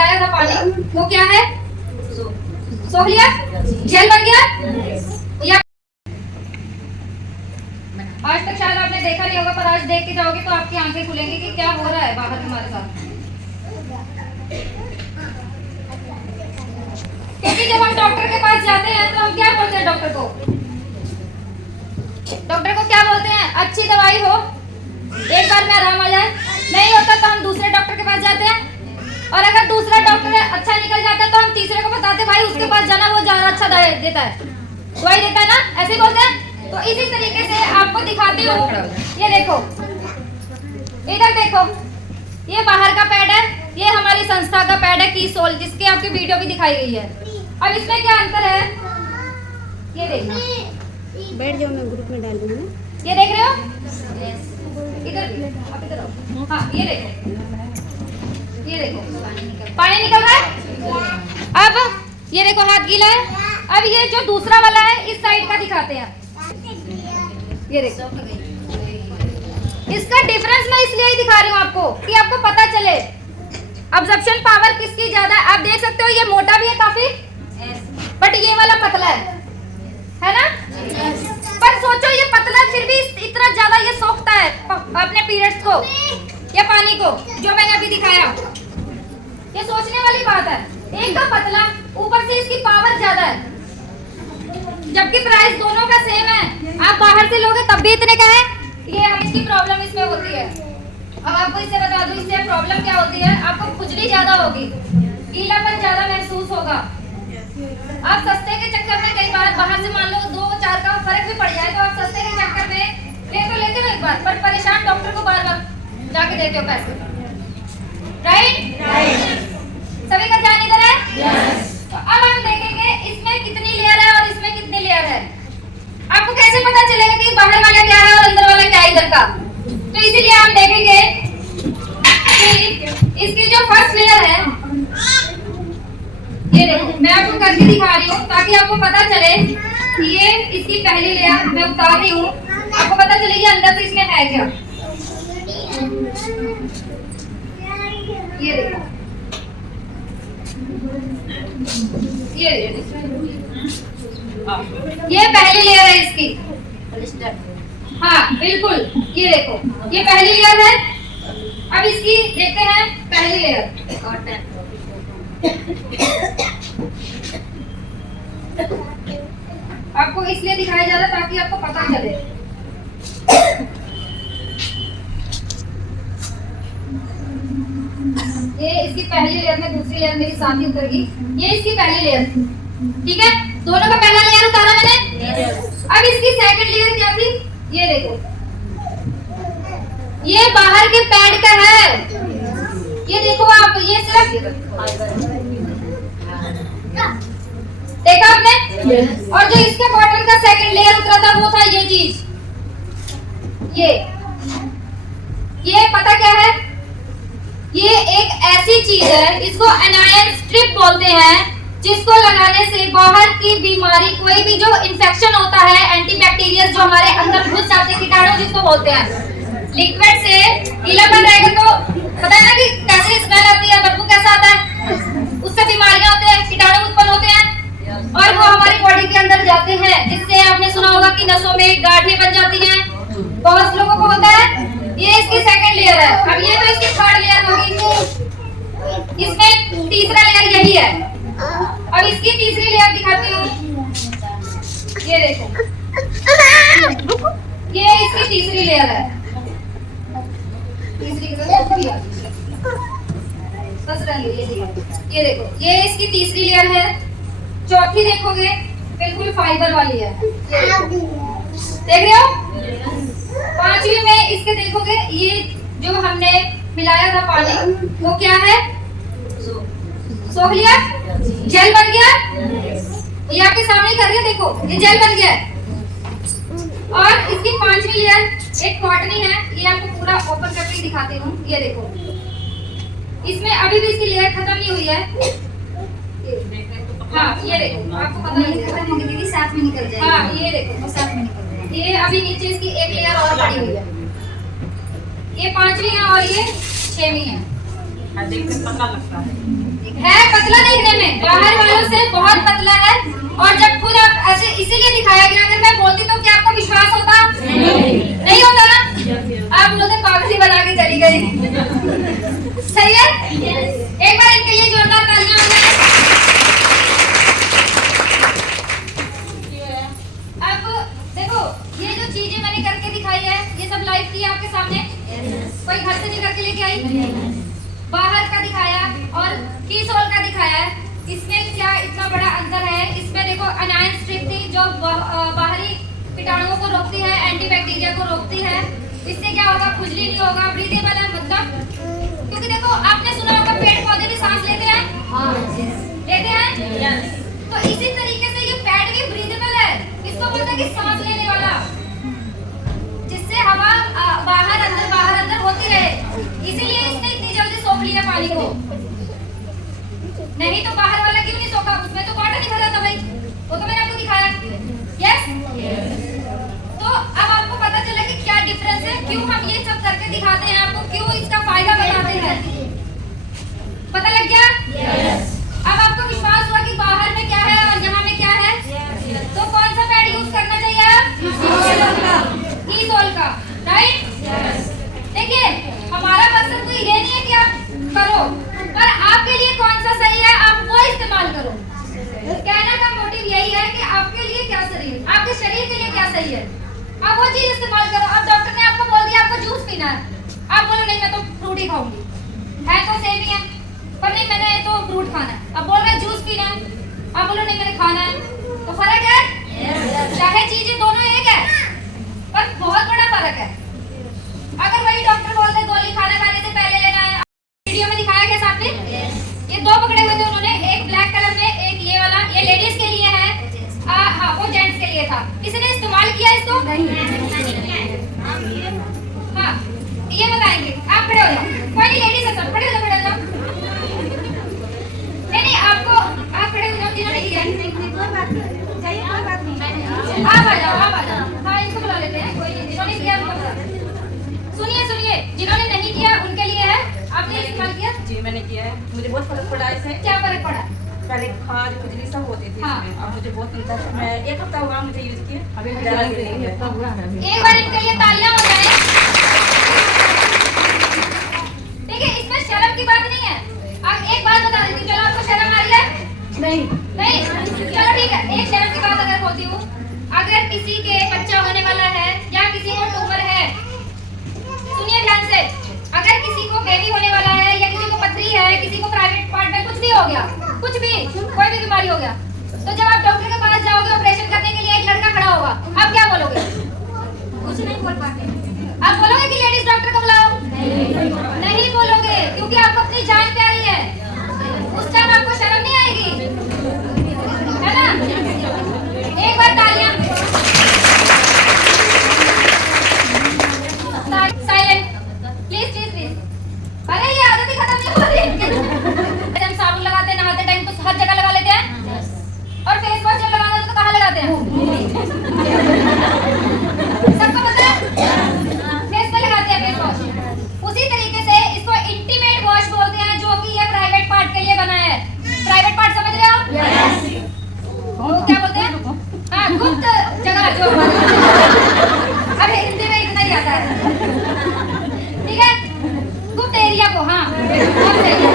मिलाया था पानी, वो क्या है? सोख लिया, जेल बन गया। या आज तक शायद आपने देखा नहीं होगा, पर आज देख के जाओगे तो आपकी आंखें खुलेंगी कि क्या हो रहा है बाहर हमारे साथ। क्योंकि जब हम डॉक्टर के पास जाते हैं तो हम क्या बोलते हैं डॉक्टर को क्या बोलते हैं? अच्छी दवाई हो, एक बार में आराम आ जाए। नहीं होता तो हम दूसरे डॉक्टर के पास जाते हैं, और अगर दूसरा डॉक्टर अच्छा निकल जाता है तो हम तीसरे को बताते हैं भाई उसके पास जाना, वो ज्यादा अच्छा दवाई देता है ना, ऐसे ही बोलते हैं। तो इसी तरीके से आपको दिखाती हूँ, ये देखो, इधर देखो, ये बाहर का पैड है, ये हमारी संस्था का पैड है कीसोल, जिसकी आपकी वीडियो भी दिखाई गई है। अब इसमें क्या अंतर है ये देखना, बैठ जाओ, मैं ग्रुप में डाल दूंगी ना। ये देख रहे हो, इधर आप इधर आओ। हाँ ये देखो, ये देखो पानी निकल रहा है। अब ये देखो हाथ गीला है। अब ये जो दूसरा वाला है इस साइड का दिखाते हैं, ये देखो। इसका डिफरेंस मैं इसलिए ही दिखा रही हूँ आपको कि आपको पता चले अब्जॉर्प्शन पावर किसकी ज्यादा है। आप देख सकते हो ये मोटा भी है काफी, बट ये वाला पतला है ना। पर सोचो ये पतला फिर भी इतना ज्यादा ये सोखता है अपने पीरियड्स को या पानी को, जो मैंने अभी दिखाया। ये सोचने वाली बात है। एक का पतला, ऊपर से इसकी पावर ज्यादा है, जबकि प्राइस दोनों का सेम है। आप बाहर से लोगे तब भी इतने का है। ये हम इसकी प्रॉब्लम इसमें होती है। अब आपको इससे बता दूं, इससे प्रॉब्लम क्या होती है, आपको खुजली ज्यादा होगी, गीलापन ज्यादा महसूस होगा। आप सस्ते के चक्कर में कई बार बाहर से मान लो 2-4 का फर्क भी पड़ जाए तो आप सस्ते के चक्कर में ले तो लेते हो एक बार, पर परेशान डॉक्टर को बार बार जाके देते हो पैसे। राइट? सभी का ध्यान इधर है। तो अब हम देखेंगे इसमें कितनी लेयर है और इसमें कितनी लेयर है। आपको कैसे पता चलेगा कि बाहर वाला क्या है और अंदर वाला क्या है इधर का? तो इसीलिए हम देखेंगे कि इसकी जो फर्स्ट लेयर है, ये देखो मैं आपको करके दिखा रही हूँ ताकि आपको पता चले कि ये इसकी पहली लेयर मैं उतार रही हूँ, आपको पता चले कि अंदर से इसमें है क्या। ये देखो, ये पहली लेयर है इसकी। हाँ बिल्कुल, ये देखो ये पहली लेयर है। अब इसकी देखते हैं पहली लेयर। आपको इसलिए दिखाया जा रहा है ताकि आपको पता चले। ये इसकी पहली लेयर में, दूसरी लेयर मेरी साथ ही उतर गई। ये इसकी पहली लेयर थी, ठीक है, दोनों का पहला लेयर उतारा मैंने। अब इसकी सेकंड लेयर क्या थी, ये देखो, ये बाहर के पैड का है। ये देखो आप, ये सिर्फ देखा आपने। और जो इसके बॉटम का सेकंड लेयर उतरा था वो था ये चीज, ये पता क्या है, ये एक ऐसी चीज है, इसको एनायन स्ट्रिप बोलते हैं, जिसको लगाने से बाहर की बीमारी, कोई भी जो इन्फेक्शन होता है, एंटीबैक्टीरियल जो हमारे अंदर घुस जाते हैं, कीटाणु जिसको बोलते हैं, लिक्विड से गीलापन रहेगा तो पता है ना कि कैसे स्मेल आती है, बदबू कैसा आता है, उससे बीमारियां होते हैं, कीटाणु उत्पन्न होते हैं और वो हमारी बॉडी के अंदर जाते हैं, जिससे आपने सुना होगा कि नसों में गांठें बन जाती हैं, बहुत लोगों को होता है। ये इसकी सेकंड लेयर है। अब ये तो इसकी थर्ड लेयर होगी, इसमें तीसरा लेयर यही है। अब इसकी तीसरी लेयर दिखाती हूँ, ये देखो, ये इसकी तीसरी लेयर है। ये देखो, ये इसकी तीसरी लेयर है। चौथी देखोगे बिल्कुल फाइबर वाली है, देख रहे हो। पांचवी में इसके देखोगे, ये जो हमने मिलाया था पानी, वो क्या है, सोख लिया, जेल बन गया। ये आपके सामने कर रही है, देखो ये जेल बन गया है। और इसकी पांचवी लेयर एक कॉटनी है, ये आपको पूरा ओपन करके दिखाती हूँ। ये देखो, इसमें अभी भी इसकी लेयर खत्म नहीं हुई है। हाँ ये देखो, आपको पता नहीं खत्म होगी दीदी, साथ में निकल जाएगी। हाँ ये देखो, साथ में निकल जाएगी। ये अभी नीचे इसकी एक लेयर और पड़ी हुई है। ये पांचवी है और ये छठवीं है। देखने पता लगता है। है पतला देखने में, बाहर वालों से बहुत पतला है। और जब खुद आप ऐसे इसीलिए दिखाया गया, अगर मैं बोलती तो क्या आपको विश्वास होता? नहीं होता ना? आप बोलते पागल ही बना के चली गई। सही है? एक बार इनके लिए जोरदार तालियां हो जाए। अब देखो ये जो चीजें मैंने करके दिखाई है, ये सब लाइव की है आपके सामने। कोई घर से नहीं करके लेके आई, बाहर का दिखाया और कीस होल का दिखाया है। इसमें क्या इतना बड़ा अंतर है? इसमें देखो अनायन स्ट्रिप थी जो बाहरी कीटाणुओं को रोकती है, एंटीबैक्टीरिया को रोकती है। इससे क्या होगा? खुजली नहीं होगा, ब्रीदेबल है मतलब। क्योंकि देखो आपने सुना होगा पेड़ पौधे भी सांस लेते हैं, लेते हैं। तो इसी तरीके से ये पैड भी ब्रीदेबल है। इसको बोलते हैं कि सांस लेने वाला, जिससे हवा बाहर अंदर होती रहे। इसीलिए इसने इतनी जल्दी सोख लिया पानी को। नहीं तो बाहर वाला क्यों नहीं सोखा? उसमें तो वाटर नहीं भरा था भाई, वो तो मैंने आपको दिखाया। यस? तो अब आपको पता चला कि क्या डिफरेंस है, क्यों हम ये सब करके दिखाते हैं आपको, क्यों इसका फायदा बताते हैं। पता लग गया? अब आपको विश्वास हुआ कि बाहर में क्या है और यहाँ में क्या है। तो कौन सा पैड यूज करना चाहिए आप? कीसोल का, राइट? देखिए हमारा मकसद तो ये नहीं है कि आप करो, पर आपके लिए कौन सा सही है आप वो इस्तेमाल करो। कहने का मोटिव यही है कि आपके लिए क्या सही है, आपके शरीर के लिए क्या सही है, आप वो चीज इस्तेमाल करो। अब डॉक्टर ने आपको बोल दिया आपको जूस पीना है, आप बोलो नहीं मैं तो फ्रूट ही खाऊंगी, है तो सेम ही है, पर नहीं मैंने तो फ्रूट खाना है। अब बोल रहे जूस पीना है, आप बोलो नहीं मैंने खाना है, तो फर्क है? चाहे चीजें दोनों एक है, पर बहुत बड़ा फर्क है। अगर वही डॉक्टर बोलते गोली खाना खाने से पहले लेना है, वीडियो में दिखाया गया सामने, ये दो पकड़े हुए थे उन्होंने, एक ब्लैक कलर में, एक ये वाला, ये लेडीज के लिए है, हाँ वो जेंट्स के लिए था। किसी ने इस्तेमाल किया इसको? हाँ ये बताएंगे, आप खड़े हो जाओ, कोई नहीं लेडीज है सब, खड़े हो जाओ, खड़े हो जाओ। नहीं आपको आप खड़े हो जाओ जिन्होंने किया। आप आ जाओ। हाँ इनको बुला लेते हैं, कोई नहीं, जिन्होंने किया उनको बुला। सुनिए जिन्होंने नहीं किया उनके लिए है। आपने इस्तेमाल किया? जी मैंने किया है, मुझे बहुत फर्क पड़ा है इससे। क्या फर्क पड़ा? पहले खाज खुजली सब होती थी हाँ। इसमें, अब मुझे बहुत अंतर है। मैं एक हफ्ता हुआ मुझे यूज किया, अभी एक बार इनके लिए तालियां हो जाए। देखिए इसमें शर्म की बात नहीं है। अब एक बात बता देती हूँ, चलो आपको शर्म आ रही है? नहीं चलो ठीक है, एक शर्म की बात अगर बोलती हूँ, अगर किसी के बच्चा होने वाला है या किसी को ट्यूमर है, सुनिए ध्यान से, अगर किसी को बेबी होने वाला है या किसी को पथरी है, किसी को प्राइवेट पार्ट में कुछ भी हो गया, कुछ भी कोई भी बीमारी हो गया, तो जब आप डॉक्टर के पास जाओगे ऑपरेशन करने के लिए, एक लड़का खड़ा होगा, आप क्या बोलोगे? कुछ नहीं बोल पाते। आप बोलोगे कि लेडीज डॉक्टर को बुलाओ? नहीं बोलोगे, क्योंकि आपको अपनी जान प्यारी है। उस टाइम आपको शर्म नहीं आएगी, है ना? एक बार तालियां। Silent please. अरे ये आदत ही खत्म नहीं हो रही। हम साबुन लगाते हैं नहाते टाइम तो हर जगह लगा लेते हैं, और फेस वॉश जब लगाना तो कहाँ लगाते हैं? सबको पता है? फेस पे लगाते हैं फेस वॉश। उसी तरीके से इसको इंटीमेट वॉश बोलते हैं, जो कि ये प्राइवेट पार्ट के लिए बना है। प्राइवेट पार्ट समझ रहे हो? वो क्या बोलते हैं? हाँ गुप्त जगह जो। अरे हिंदी में इतना ही आता है, ठीक है? गुप्त एरिया को, हाँ बहुत सही है।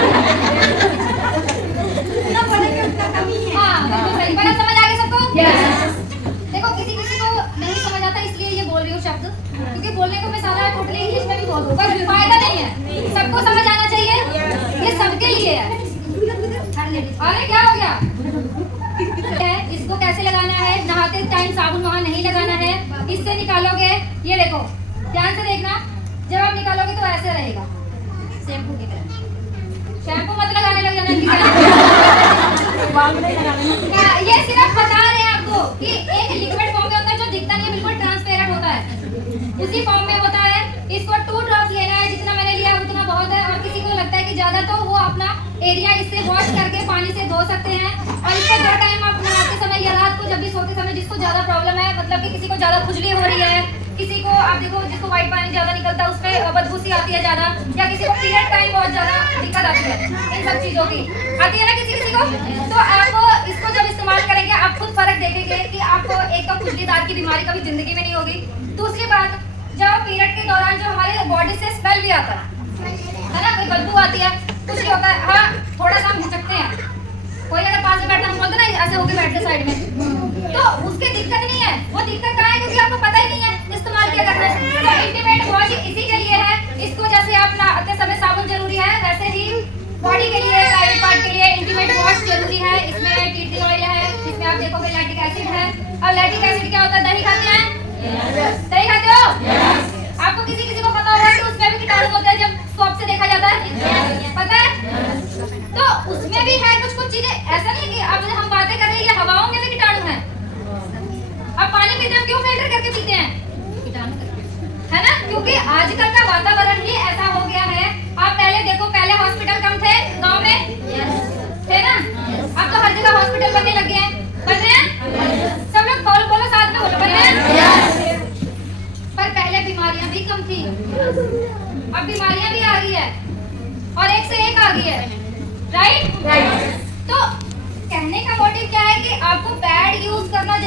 हाँ बिल्कुल सही। बड़ा समझ आ गया सबको? देखो किसी को नहीं समझ आता इसलिए ये बोल रही हूँ शब्द, क्योंकि बोलने को मैं सारा टोटली इंग्लिश में भी बोल दूँ, पर फायदा नहीं है, सबको समझ आना चाहिए, ये सबके लिए है। अरे क्या हो गया? इसको कैसे लगाना है? नहाते टाइम साबुन वहाँ नहीं लगाना है, इससे निकालोगे, ये देखो ध्यान से देखना, जब आप निकालोगे तो ऐसे रहेगा शैम्पू की तरह। शैम्पू मत लगाने लग जाना की तरह। ये सिर्फ बता रहे हैं आपको कि एक लिक्विड फॉर्म में होता है जो दिखता नहीं है, बिल्कुल ट्रांसपेरेंट होता है, उसी फॉर्म में होता है। इसको 2 ड्रॉप्स लेना है, जितना मैंने लिया उतना बहुत है, और किसी को लगता है कि ज्यादा तो वो अपना एरिया इससे वॉश करके पानी से धो सकते हैं। और इसको 2 टाइम आप नहाते समय या रात को जब भी सोते समय, जिसको ज्यादा प्रॉब्लम है, मतलब कि किसी को ज्यादा खुजली हो रही है किसी को आप देखो जिसको व्हाइट पानी ज्यादा निकलता है उसमें बदबू सी आती है ज्यादा, या किसी को पीरियड टाइम बहुत ज्यादा दिक्कत आती है, इन सब चीजों की आती है ना किसी को। तो आप इसको जब इस्तेमाल करेंगे आप खुद फर्क देखेंगे कि आपको एक तो खुजलीदार की बीमारी कभी जिंदगी में नहीं होगी। दूसरी बात, जब पीरियड के दौरान जो हमारे बॉडी से स्मेल भी आता है ना, कोई बदबू आती है, कुछ नहीं होता है, हाँ थोड़ा सा हम झुकते हैं, कोई अगर पास में बैठा हम बोलते ना ऐसे होके बैठते साइड में, तो उसकी दिक्कत नहीं है, वो दिक्कत कहाँ है क्योंकि आपको पता ही नहीं है इस्तेमाल क्या करना है। तो इंटीमेट वॉश इसी के लिए है, इसको जैसे आप नहाते समय साबुन जरूरी है वैसे ही बॉडी के लिए, प्राइवेट पार्ट के लिए इंटीमेट वॉश जरूरी है। इसमें टी ट्री ऑयल है, इसमें आप देखोगे लैक्टिक एसिड है। अब लैक्टिक एसिड क्या होता है, दही खाते हैं, दही खाते हो, आपको किसी किसी को पता होगा कि उसमें भी कीटाणु होते हैं जब स्वाब से देखा जाता है, पता है। तो उसमें भी है कुछ चीजें, ऐसा नहीं कि अब हम बातें कर रहे हैं ये हवाओं में भी कीटाणु है। अब पानी पीते हैं क्यों फिल्टर करके पीते हैं, है ना, क्योंकि आजकल का वातावरण ही ऐसा हो गया है। आप पहले देखो, पहले हॉस्पिटल कम थे गांव में, थे ना, अब तो हर जगह हॉस्पिटल बनने लग गए हैं, बन रहे हैं, सब लोग बोलो बोलो साथ में बोलो, बन रहे हैं। पर पहले बीमारियां भी कम थी, अब बीमारियां भी आ गई है और एक से एक आ गई है, राइट। तो कहने का मोटिव क्या है कि आपको बैड यूज करना